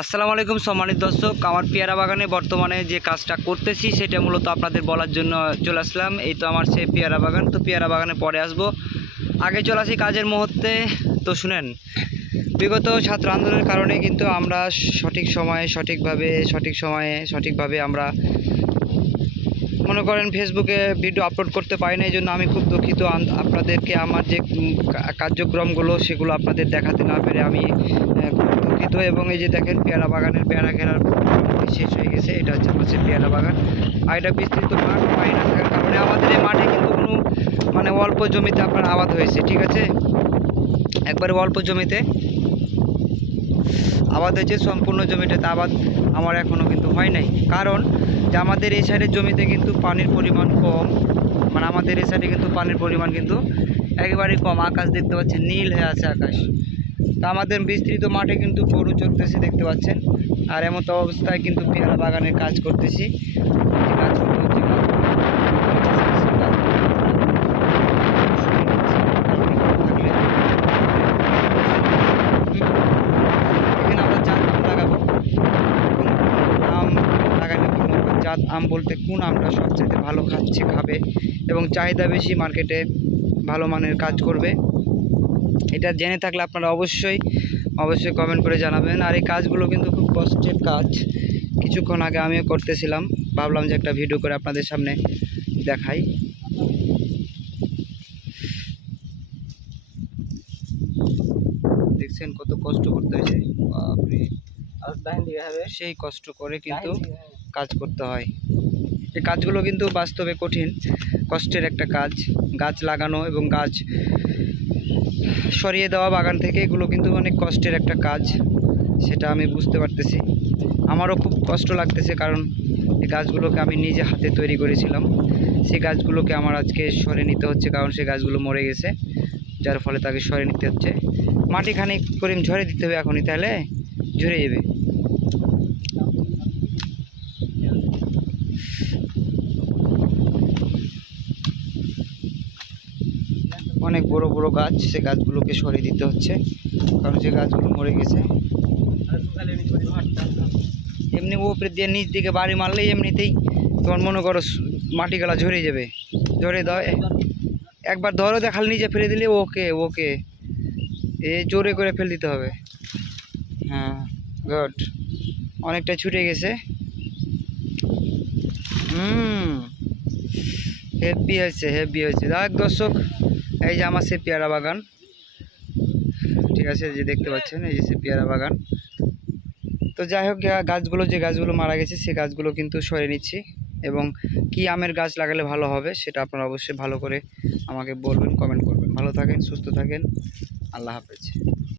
আসসালামু আলাইকুম সম্মানিত দর্শক, আমার পেয়ারা বাগানে বর্তমানে যে কাজটা করতেছি সেটা মূলত আপনাদের বলার জন্য চলে আসলাম। এই তো আমার সেই পেয়ারা বাগান, তো পেয়ারা বাগানে পরে আসব, আগে চলে আসি কাজের মুহূর্তে। তো শুনেন, বিগত ছাত্র আন্দোলনের কারণে কিন্তু আমরা সঠিক সময়ে সঠিকভাবে আমরা মনে করেন ফেসবুকে ভিডিও আপলোড করতে পারি না। এই জন্য আমি খুব দুঃখিত। আপনাদেরকে আমার যে কার্যক্রমগুলো সেগুলো আপনাদের দেখাতে না পেরে আমি খুব দুঃখিত। এবং এই যে দেখেন, পেয়ারা বাগানের পেয়ারা ঘেরার শেষ হয়ে গেছে। এটা হচ্ছে আমাদের পেয়ারা বাগান, আর এটা বিস্তৃত মাঠ। পানি না থাকার কারণে আমাদের এই মাঠে কিন্তু কোনো অল্প জমিতে আপনার আবাদ হয়েছে, ঠিক আছে, একবারে অল্প জমিতে আবাদ হয়েছে। সম্পূর্ণ জমিটাতে আবাদ আমার এখনও কিন্তু হয় নাই, কারণ যে আমাদের এই সাইডের জমিতে কিন্তু পানির পরিমাণ কম। আমাদের এই সাইডে কিন্তু পানির পরিমাণ কিন্তু একেবারেই কম। আকাশ দেখতে পাচ্ছেন, নীল হয়ে আছে আকাশ। তো আমাদের বিস্তৃত মাঠে কিন্তু গরু চড়তেছে দেখতে পাচ্ছেন। আর এমতো অবস্থায় কিন্তু পেয়ারা বাগানের কাজ করতেছি। জাত আম বলতে কোন আমটা সবচেয়ে ভালো খাবে এবং চাহিদা বেশি, মার্কেটে ভালো মানের কাজ করবে, এটা জেনে থাকলে আপনারা অবশ্যই কমেন্ট করে জানাবেন। আর এই কাজগুলো কিন্তু খুব কষ্টের কাজ। কিছুক্ষণ আগে আমিও করতেছিলাম, ভাবলাম যে একটা ভিডিও করে আপনাদের সামনে দেখাই। দেখছেন কত কষ্ট করতে হয়েছে, বাপরে, সেই কষ্ট করে কিন্তু কাজ করতে হয়। এই কাজগুলো কিন্তু বাস্তবে কঠিন, কষ্টের একটা কাজ। গাছ লাগানো এবং গাছ সরিয়ে দেওয়া বাগান থেকে, এগুলো কিন্তু অনেক কষ্টের একটা কাজ, সেটা আমি বুঝতে পারতেছি। আমারও খুব কষ্ট লাগতেছে, কারণ এই গাছগুলোকে আমি নিজে হাতে তৈরি করেছিলাম। সেই গাছগুলোকে আমার আজকে সরিয়ে নিতে হচ্ছে, কারণ সেই গাছগুলো মরে গেছে, যার ফলে তাকে সরিয়ে নিতে হচ্ছে। মাটি খানিক করে ঝরে দিতে হবে এখনই, তাহলে ঝরে যাবে। অনেক বড় বড় গাছ, সে গাছগুলোকে সরিয়ে দিতে হচ্ছে, কারণ যে গাছগুলো মরে গেছে। এমনি উপরে দিয়ে নিচ দিকে বাড়ি মারলেই এমনিতেই তোমার মনে করো মাটিগুলা ঝরে যাবে। ঝরে দাও, একবার ধরো দেখাল নিচে ফেলে দিলে ওকে জোরে করে ফেলে দিতে হবে। হ্যাঁ, গুড, অনেকটা ছুটে গেছে। হেভি হয়েছে। দেখ দর্শক, এই যে আমার সে পেয়ারা বাগান, ঠিক আছে, যে দেখতে পাচ্ছেন, এই যে সে পেয়ারা বাগান। তো যাই হোক, যে গাছগুলো মারা গেছে সে গাছগুলো কিন্তু সরিয়ে নিচ্ছি। এবং কি আমের গাছ লাগালে ভালো হবে সেটা আপনারা অবশ্যই ভালো করে আমাকে বলবেন, কমেন্ট করবেন। ভালো থাকেন, সুস্থ থাকেন, আল্লাহ হাফেজ।